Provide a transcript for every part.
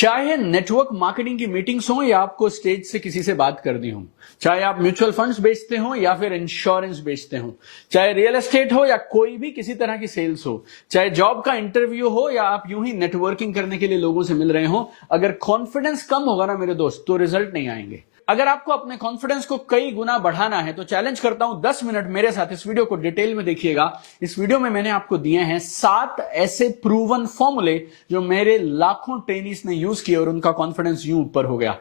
चाहे network marketing की meetings हो या आपको स्टेज से किसी से बात करनी हो, चाहे आप म्यूचुअल फंड्स बेचते हो या फिर इंश्योरेंस बेचते हो, चाहे रियल एस्टेट हो या कोई भी किसी तरह की सेल्स हो, चाहे जॉब का इंटरव्यू हो या आप यूं ही नेटवर्किंग करने के लिए लोगों से मिल रहे हो, अगर कॉन्फिडेंस कम होगा ना मेरे दोस्त तो रिजल्ट नहीं आएंगे। अगर आपको अपने कॉन्फिडेंस को कई गुना बढ़ाना है तो चैलेंज करता हूं 10 मिनट मेरे साथ इस वीडियो को डिटेल में देखिएगा। इस वीडियो में मैंने आपको दिए हैं 7 ऐसे प्रूवन फॉर्मूले जो मेरे लाखों ट्रेनीज ने यूज किए और उनका कॉन्फिडेंस यूं ऊपर हो गया।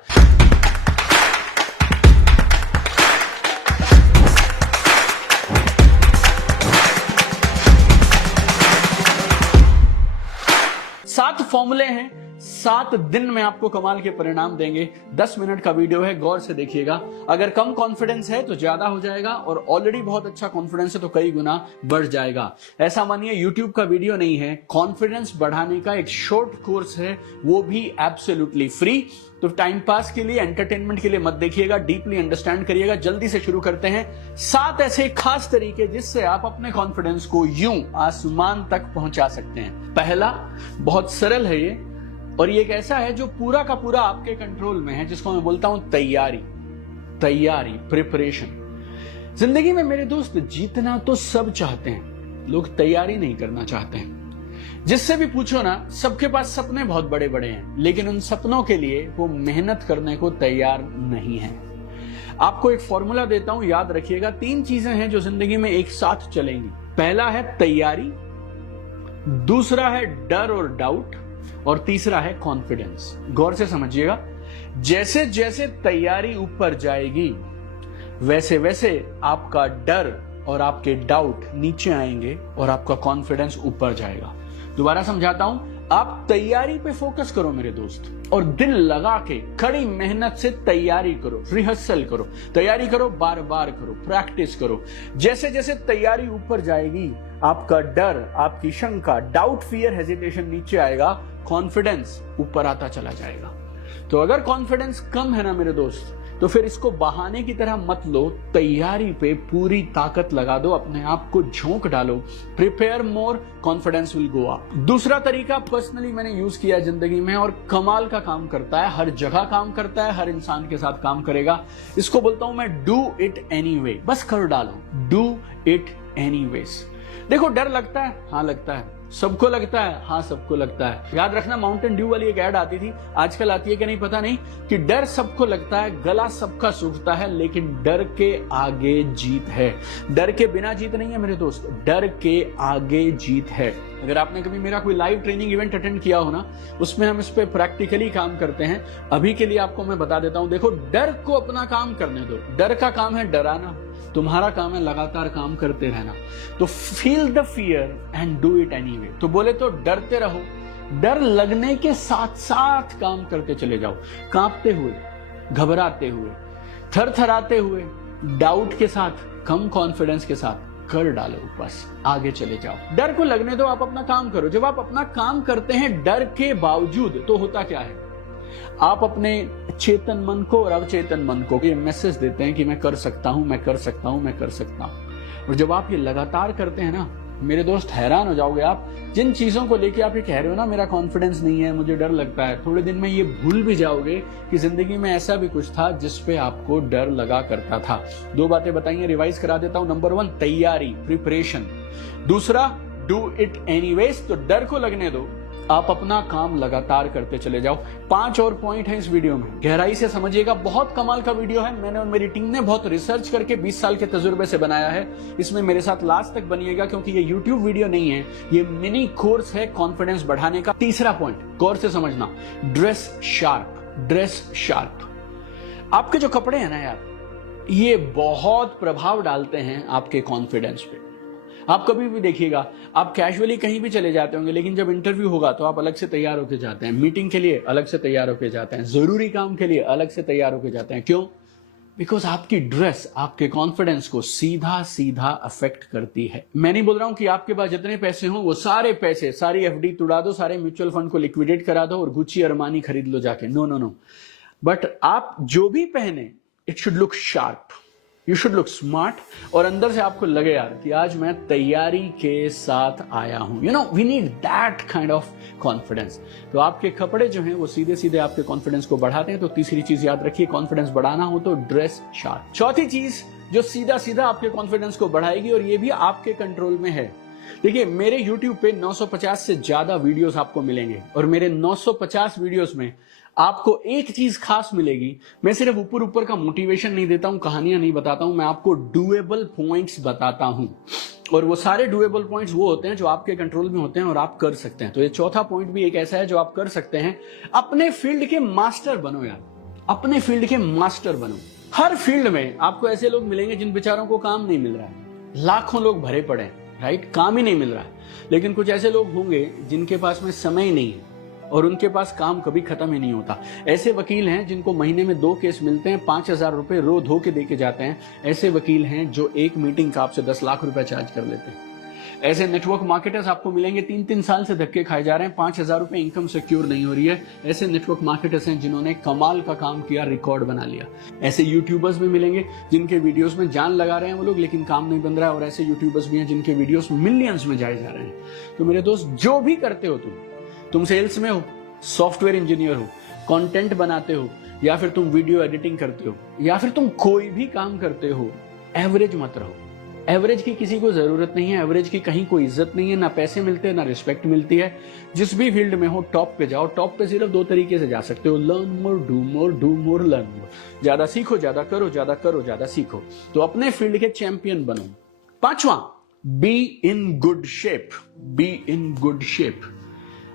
सात फॉर्मूले हैं, 7 दिन में आपको कमाल के परिणाम देंगे। 10 मिनट का वीडियो है, गौर से देखिएगा। अगर कम कॉन्फिडेंस है तो ज्यादा हो जाएगा और ऑलरेडी बहुत अच्छा कॉन्फिडेंस है तो कई गुना बढ़ जाएगा। ऐसा मानिए यूट्यूब का वीडियो नहीं है, कॉन्फिडेंस बढ़ाने का एक शॉर्ट कोर्स है, वो भी एब्सोल्युटली फ्री। तो टाइम पास के लिए, एंटरटेनमेंट के लिए मत देखिएगा, डीपली अंडरस्टैंड करिएगा। जल्दी से शुरू करते हैं। 7 ऐसे खास तरीके जिससे आप अपने कॉन्फिडेंस को यूं आसमान तक पहुंचा सकते हैं। पहला, बहुत सरल है ये, और ये एक ऐसा है जो पूरा का पूरा आपके कंट्रोल में है, जिसको मैं बोलता हूं तैयारी, प्रिपरेशन। जिंदगी में मेरे दोस्त जीतना तो सब चाहते हैं, लोग तैयारी नहीं करना चाहते हैं। जिससे भी पूछो ना, सबके पास सपने बहुत बड़े बड़े हैं, लेकिन उन सपनों के लिए वो मेहनत करने को तैयार नहीं है। आपको एक फॉर्मूला देता हूं, याद रखिएगा। 3 चीजें हैं जो जिंदगी में एक साथ चलेंगी। पहला है तैयारी, दूसरा है डर और डाउट, और तीसरा है कॉन्फिडेंस। गौर से समझिएगा। जैसे जैसे तैयारी ऊपर जाएगी वैसे वैसे आपका डर और आपके डाउट नीचे आएंगे और आपका कॉन्फिडेंस ऊपर जाएगा। दोबारा समझाता हूं, आप तैयारी पे फोकस करो मेरे दोस्त, और दिल लगा के कड़ी मेहनत से तैयारी करो, रिहर्सल करो, तैयारी करो, बार बार करो, प्रैक्टिस करो। जैसे जैसे तैयारी ऊपर जाएगी आपका डर, आपकी शंका, डाउट, फियर, हेजिटेशन नीचे आएगा, कॉन्फिडेंस ऊपर आता चला जाएगा। तो अगर कॉन्फिडेंस कम है ना मेरे दोस्त, तो फिर इसको बहाने की तरह मत लो, तैयारी पे पूरी ताकत लगा दो, अपने आप को झोंक डालो। Prepare more, confidence will go up. दूसरा तरीका पर्सनली मैंने यूज किया जिंदगी में और कमाल का काम करता है, हर जगह काम करता है, हर इंसान के साथ काम करेगा। इसको बोलता हूं मैं डू इट एनीवे। बस कर डालो, डू इट एनीवेज। देखो, डर लगता है, हाँ लगता है। सबको लगता है, हाँ सबको लगता है। याद रखना, माउंटेन ड्यू वाली एक ऐड आती थी, आजकल आती है कि नहीं पता नहीं, कि डर सबको लगता है, गला सबका सूखता है, लेकिन डर के आगे जीत है। डर के बिना जीत नहीं है मेरे दोस्त, डर के आगे जीत है। अगर आपने कभी मेरा कोई लाइव ट्रेनिंग इवेंट अटेंड किया हो ना, उसमें हम इस पे प्रैक्टिकली काम करते हैं। अभी के लिए आपको मैं बता देता हूं, देखो, डर को अपना काम करने दो। डर का काम है डराना, तुम्हारा काम है लगातार काम करते रहना। तो feel the fear and do it anyway. तो बोले तो डरते रहो, डर लगने के साथ साथ काम करते चले जाओ, कांपते हुए, घबराते हुए, थरथराते हुए, डाउट के साथ, कम कॉन्फिडेंस के साथ कर डालो, बस आगे चले जाओ। डर को लगने दो, आप अपना काम करो। जब आप अपना काम करते हैं डर के बावजूद, तो होता क्या है, आप अपने चेतन मन को और अवचेतन मन को ये मैसेज देते हैं कि मैं कर सकता हूं, मैं कर सकता हूं, मैं कर सकता हूं। और जब आप ये लगातार करते हैं ना मेरे दोस्त, हैरान हो जाओगे आप। जिन चीजों को लेके आप ये कह रहे हो ना, मेरा कॉन्फिडेंस नहीं है, मुझे डर लगता है, थोड़े दिन में ये भूल भी जाओगे कि जिंदगी में ऐसा भी कुछ था जिसपे आपको डर लगा करता था। 2 बातें बताइए, रिवाइज करा देता हूं। नंबर 1 तैयारी, प्रिपरेशन। दूसरा डू इट एनीवेज। तो डर को लगने दो, आप अपना काम लगातार करते चले जाओ। 5 और पॉइंट है इस वीडियो में, गहराई से समझिएगा। बहुत कमाल का वीडियो है, मैंने और मेरी टीम ने बहुत रिसर्च करके 20 साल के तजुर्बे से बनाया है। इसमें मेरे साथ लास्ट तक बनिएगा, क्योंकि ये यूट्यूब वीडियो नहीं है, ये मिनी कोर्स है कॉन्फिडेंस बढ़ाने का। तीसरा पॉइंट, गौर से समझना, ड्रेस शार्प। Dress sharp. आपके जो कपड़े हैं ना यार, ये बहुत प्रभाव डालते हैं आपके कॉन्फिडेंस पे। आप कभी भी देखिएगा, आप कैजुअली कहीं भी चले जाते होंगे, लेकिन जब इंटरव्यू होगा तो आप अलग से तैयार होकर जाते हैं, मीटिंग के लिए अलग से तैयार होकर जाते हैं, जरूरी काम के लिए अलग से तैयार होकर जाते हैं। क्यों? बिकॉज आपकी ड्रेस आपके कॉन्फिडेंस को सीधा सीधा अफेक्ट करती है। मैं नहीं बोल रहा हूं कि आपके पास जितने पैसे हों वो सारे पैसे, सारी एफडी तुड़ा दो, सारे म्यूचुअल फंड को लिक्विडेट करा दो और गुच्ची अरमानी खरीद लो जाके। No no no. बट आप जो भी पहने, it should look sharp, you should look smart, और अंदर से आपको लगे यार कि आज मैं तैयारी के साथ आया हूं। You know, we need that kind of confidence. तो आपके कपड़े जो हैं वो सीधे सीधे आपके कॉन्फिडेंस को बढ़ाते हैं। तो तीसरी चीज याद रखिए, कॉन्फिडेंस बढ़ाना हो तो ड्रेस शार्प। चौथी चीज जो सीधा सीधा आपके कॉन्फिडेंस को बढ़ाएगी, और ये भी आपके कंट्रोल में है। देखिए, मेरे YouTube पे 950 से ज्यादा वीडियोस आपको मिलेंगे, और मेरे 950 वीडियोस में आपको एक चीज खास मिलेगी। मैं सिर्फ ऊपर ऊपर का मोटिवेशन नहीं देता हूं, कहानियां नहीं बताता हूं, मैं आपको डुएबल पॉइंट्स बताता हूं। और वो सारे डुएबल पॉइंट्स वो होते हैं जो आपके कंट्रोल में होते हैं और आप कर सकते हैं। तो ये चौथा पॉइंट भी एक ऐसा है जो आप कर सकते हैं। अपने फील्ड के मास्टर बनो यार, अपने फील्ड के मास्टर बनो। हर फील्ड में आपको ऐसे लोग मिलेंगे जिन बेचारों को काम नहीं मिल रहा है। लाखों लोग भरे पड़े हैं, राइट, काम ही नहीं मिल रहा है। लेकिन कुछ ऐसे लोग होंगे जिनके पास में समय ही नहीं है, और उनके पास काम कभी खत्म ही नहीं होता। ऐसे वकील हैं जिनको महीने में 2 केस मिलते हैं, 5,000 रुपए रो धो के दे के जाते हैं। ऐसे वकील हैं जो एक मीटिंग का आपसे 10 लाख रुपए चार्ज कर लेते हैं। ऐसे नेटवर्क मार्केटर्स आपको मिलेंगे 3-3 साल से धक्के खाए जा रहे हैं, 5,000 रुपए इनकम सिक्योर नहीं हो रही है। ऐसे नेटवर्क मार्केटर्स हैं जिन्होंने कमाल का काम किया, रिकॉर्ड बना लिया। ऐसे यूट्यूबर्स भी मिलेंगे जिनके वीडियोस में जान लगा रहे हैं वो लोग, लेकिन काम नहीं बन रहा है। और ऐसे यूट्यूबर्स भी हैं जिनके वीडियोस मिलियंस में जाए जा रहे हैं। तो मेरे दोस्त, जो भी करते हो तुम सेल्स में हो, सॉफ्टवेयर इंजीनियर हो, कंटेंट बनाते हो, या फिर तुम वीडियो एडिटिंग करते हो, या फिर तुम कोई भी काम करते हो, एवरेज मत रहो। एवरेज की किसी को जरूरत नहीं है, एवरेज की कहीं कोई इज्जत नहीं है, ना पैसे मिलते हैं, ना रिस्पेक्ट मिलती है। जिस भी फील्ड में हो, टॉप पे जाओ। टॉप पे सिर्फ 2 तरीके से जा सकते हो, learn more, do more, do more, learn more. ज्यादा सीखो, ज्यादा करो, ज्यादा करो, ज्यादा सीखो। तो अपने फील्ड के चैंपियन बनो। 5वां, be in good shape. Be in good shape.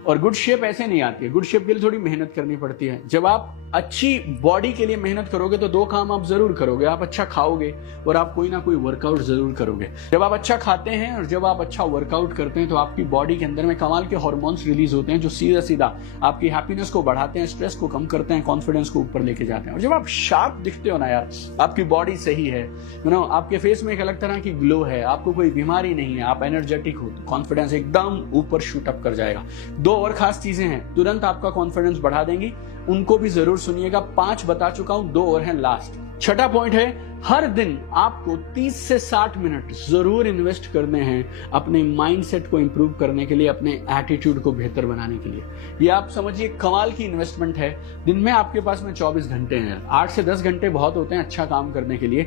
और गुड शेप ऐसे नहीं आती है, गुड शेप के लिए थोड़ी मेहनत करनी पड़ती है। जब आप अच्छी बॉडी के लिए मेहनत करोगे तो 2 काम आप जरूर करोगे। आप अच्छा खाओगे और आप कोई ना कोई वर्कआउट जरूर करोगे। जब आप अच्छा खाते हैं और जब आप अच्छा वर्कआउट करते हैं तो आपकी बॉडी के अंदर में कमाल के हार्मोन्स रिलीज होते हैं जो सीधा सीधा आपकी हैप्पीनेस को बढ़ाते हैं, स्ट्रेस को कम करते हैं, कॉन्फिडेंस को ऊपर लेके जाते हैं। और जब आप शार्प दिखते हो ना यार, आपकी बॉडी सही है, यू नो, आपके फेस में एक अलग तरह की ग्लो है, आपको कोई बीमारी नहीं है, आप एनर्जेटिक हो, तो कॉन्फिडेंस एकदम ऊपर शूट अप कर जाएगा। 2 और खास चीजें हैं तुरंत आपका कॉन्फिडेंस बढ़ा देंगी, उनको भी जरूर सुनिएगा। 5 बता चुका हूं, 2 और हैं लास्ट। 6ठा पॉइंट है, हर दिन आपको 30 से 60 मिनट जरूर इन्वेस्ट करने हैं अपने माइंडसेट को इंप्रूव करने के लिए, अपने एटीट्यूड को बेहतर बनाने के लिए। ये आप समझिए कमाल की इन्वेस्टमेंट है। दिन में आपके पास में 24 घंटे हैं, 8 से 10 घंटे बहुत होते हैं अच्छा काम करने के लिए।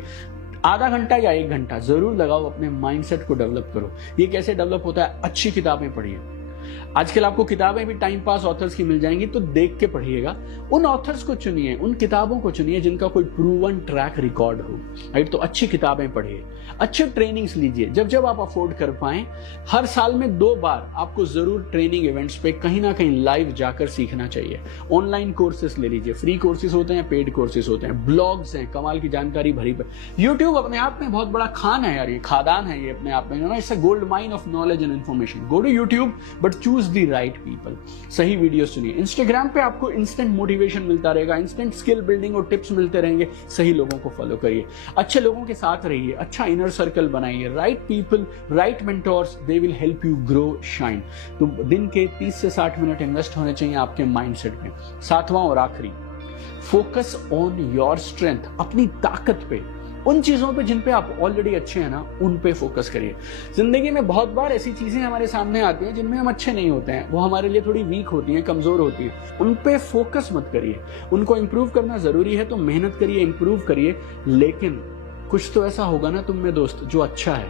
आधा घंटा या 1 घंटा जरूर लगाओ, अपने माइंडसेट को डेवलप करो। ये कैसे डेवलप होता है? अच्छी किताबें पढ़िए। आजकल आपको किताबें भी टाइम पास ऑथर्स की मिल जाएंगी, तो देख के पढ़िएगा। उन ऑथर्स को चुनिए, उन किताबों को चुनिए जिनका कोई प्रूवन ट्रैक रिकॉर्ड हो, राइट? तो अच्छी किताबें पढ़िए, अच्छे ट्रेनिंग्स लीजिए जब जब आप अफोर्ड कर पाएं। हर साल में 2 बार आपको जरूर ट्रेनिंग इवेंट्स पे कहीं ना कहीं लाइव जाकर सीखना चाहिए। ऑनलाइन कोर्सेस ले लीजिए, फ्री कोर्सेज होते हैं, पेड कोर्सेज होते हैं, ब्लॉग्स हैं, कमाल की जानकारी भरी पर। यूट्यूब अपने आप में बहुत बड़ा खान है यार, ये खादान है ये अपने आप में, it's a gold mine of knowledge and information. Go to YouTube but choose the right people. सही वीडियो सुनिए। इंस्टाग्राम पे आपको इंस्टेंट मोटिवेशन मिलता रहेगा, इंस्टेंट स्किल बिल्डिंग और टिप्स मिलते रहेंगे। सही लोगों को फॉलो करिए, अच्छे लोगों के साथ रहिए, अच्छा इनर सर्कल बनाइए। Right people, right mentors, they will help you grow, shine. तो दिन के 30 से 60 मिनट इन्वेस्ट होने चाहिए आपके माइंडसेट में। 7वां और आखिरी, फोकस ऑन योर स्ट्रेंथ। अपनी ताकत पे, उन चीजों पे जिन पे आप ऑलरेडी अच्छे हैं ना, उन पे फोकस करिए। जिंदगी में बहुत बार ऐसी चीजें हमारे सामने आती हैं जिनमें हम अच्छे नहीं होते हैं, वो हमारे लिए थोड़ी वीक होती हैं, कमजोर होती है। उन पे फोकस मत करिए। उनको इंप्रूव करना जरूरी है तो मेहनत करिए, इंप्रूव करिए, लेकिन कुछ तो ऐसा होगा ना तुम में दोस्त जो अच्छा है,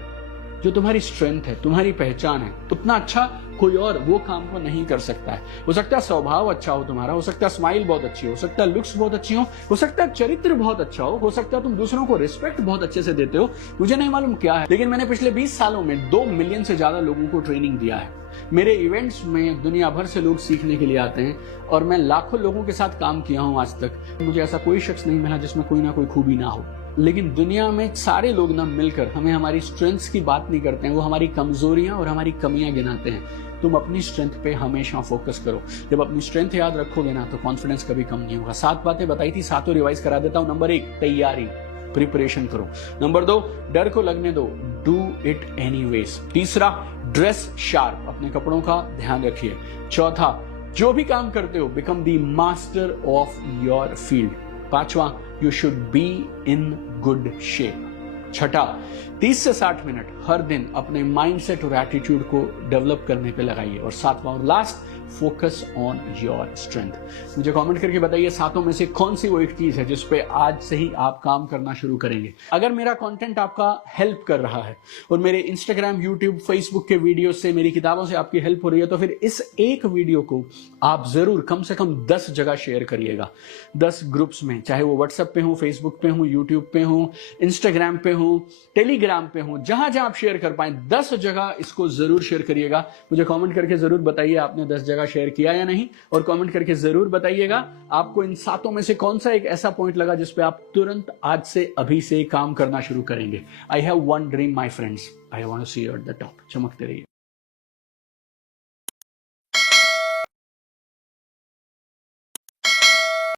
जो तुम्हारी स्ट्रेंथ है, तुम्हारी पहचान है। उतना अच्छा कोई और वो काम को नहीं कर सकता है। हो सकता है स्वभाव अच्छा हो तुम्हारा, हो सकता है स्माइल बहुत अच्छी हो सकता है लुक्स बहुत अच्छी हो सकता है चरित्र बहुत अच्छा हो सकता है तुम दूसरों को रिस्पेक्ट बहुत अच्छे से देते हो, मुझे नहीं मालूम क्या है, लेकिन मैंने पिछले 20 सालों में 2 मिलियन से ज्यादा लोगों को ट्रेनिंग दिया है। मेरे इवेंट्स में दुनिया भर से लोग सीखने के लिए आते हैं और मैं लाखों लोगों के साथ काम किया हूं आज तक। मुझे ऐसा कोई शख्स नहीं मिला जिसमें कोई ना कोई खूबी ना हो। लेकिन दुनिया में सारे लोग ना मिलकर हमें हमारी स्ट्रेंथ्स की बात नहीं करते हैं, वो हमारी कमजोरियां और हमारी कमियां गिनाते हैं। तुम अपनी स्ट्रेंथ पे हमेशा फोकस करो। जब अपनी स्ट्रेंथ याद रखोगे ना तो कॉन्फिडेंस कभी कम नहीं होगा। 7 बातें बताई थी, 7 रिवाइज करा देता हूं। नंबर 1, तैयारी, प्रिपरेशन करो। नंबर 2, डर को लगने दो, डू इट एनीवेज। तीसरा, ड्रेस शार्प, अपने कपड़ों का ध्यान रखिए। चौथा, जो भी काम करते हो, become the master of your field. 5वां, you should be in good shape. छठा, 30 से 60 मिनट हर दिन अपने माइंडसेट और एटीट्यूड को डेवलप करने पे लगाइए। और सातवां और last, focus on your strength. मुझे कमेंट करके बताइए सातों में से कौन सी वो एक चीज है जिस पे आज से ही आप काम करना शुरू करेंगे। अगर मेरा कंटेंट आपका हेल्प कर रहा है और मेरे इंस्टाग्राम, यूट्यूब, फेसबुक के वीडियो से, मेरी किताबों से आपकी हेल्प हो रही है, तो फिर इस एक वीडियो को आप जरूर कम से कम 10 जगह शेयर करिएगा, 10 ग्रुप्स में, चाहे वो व्हाट्सएप पे हो, फेसबुक पे हो, यूट्यूब पे हो, इंस्टाग्राम पे हो, टेलीग्राम पे हो, जहां जहां आप शेयर कर पाए 10 जगह इसको जरूर शेयर करिएगा। मुझे कमेंट करके जरूर बताइए आपने 10 जगह शेयर किया या नहीं, और कमेंट करके जरूर बताइएगा आपको इन सातों में से कौन सा एक ऐसा पॉइंट लगा जिस पे आप तुरंत आज से अभी से काम करना शुरू करेंगे। I have one dream my friends, I want to see you at the top. चमकते रहिए।